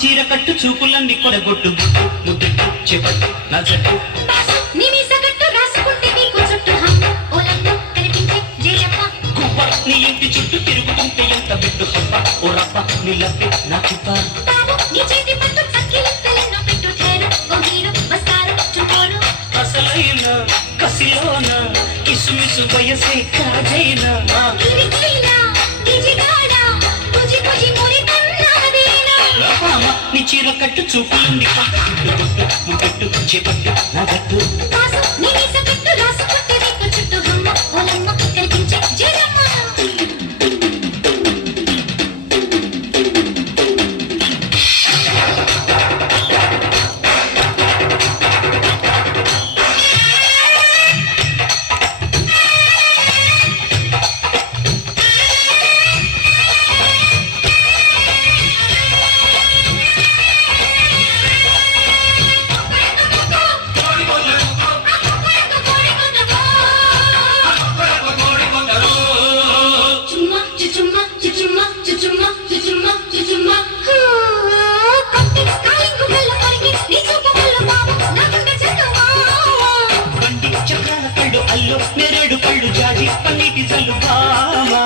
చీర కట్టు చూపులన్నీ కొడగొట్టు గుట్టు ముద్దెట్టు చేపట్టు నా జట్టు నీ మీస కట్టు రాసుకుంటే నీకు చుట్టూ హమ్మ ఓలమ్మ కనిపించే జయప్ప గువ్వ నీ ఇంటి చుట్టూ తిరుగుతుంటే ఎంత బిడ్డు హబ్బ ఓ రబ్బ నీ లబ్బే నా కుప్ప బాబు నీ చేతి పట్టు చక్కిలెత్తలెన్నో పెట్టు ఠేరు ఓ హీరో వస్తారు చుట్టోరు అసలైన కసిలోన కిసుమిసు వయసే కాజైనా గిరిగిలా గిజిగాడా కుజి కుజి మురి కన్నాదేనా నీ చీర కట్టు చూపులుంది కొంత గుట్టు గుట్టు ముట్టెట్టు చేపట్టు నా జట్టు బాసు నీ మీస కట్టు రాసుకుంటే నీకు చుట్టూ హమ్మ ఓలమ్మ కనిపించే జయమ్మ నేరేడు పళ్ళు జాజి పన్నీటి జల్లు బామా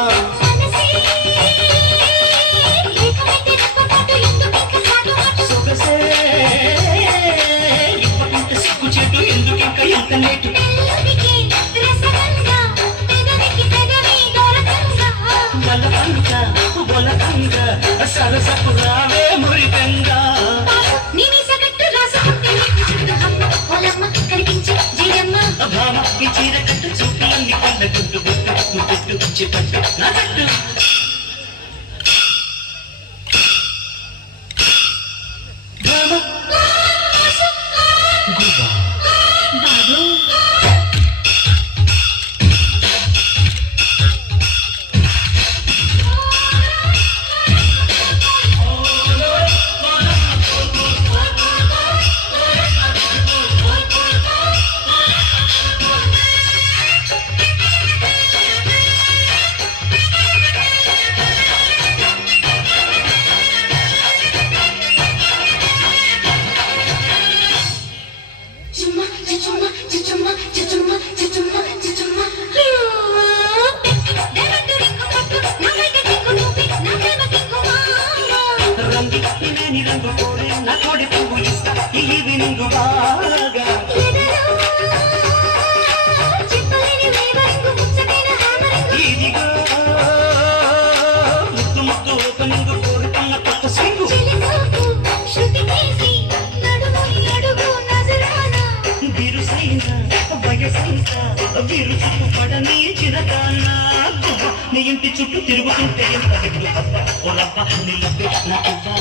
సొగసే ఇప్పటింత సిగ్గు చెట్టు ఎందుకు ఇంకా ఎంత లేటు బొలకంగ సరసపు రావే మురికంగా భామ ఈ చీర కట్టు చూపులన్నీ కొండ గుట్టు గుట్టు ముట్టు చెప్పట్టు నా జట్టు భామ గువ్వ బాబు నా కోడి పువ్వు ఇస్తా ఈవినింగ్ బాగా ఇదిగో ముద్దు ముద్దు ఓపెనింగ్ కోరుకున్న కొత్త సింగు బిరుసైన వయసైన బిరుసుకు పడని చిరకానా నీ ఇంటి చుట్టూ తిరుగుతుంటే ఎంత బిడ్డు అబ్బ ఓ రబ్బ నీ లబ్బే నా కువ్వ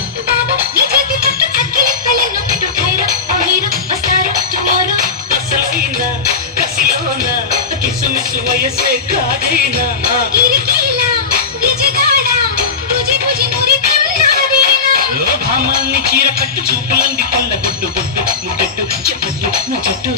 అసలైన కసిలోన కిసుమిసు వయసే కాజైనా భామాన్ని చీర కట్టు చూపులంది కొండ గుట్టు గుట్టు ముట్టెట్టు చెప్పట్టు నా చెట్టు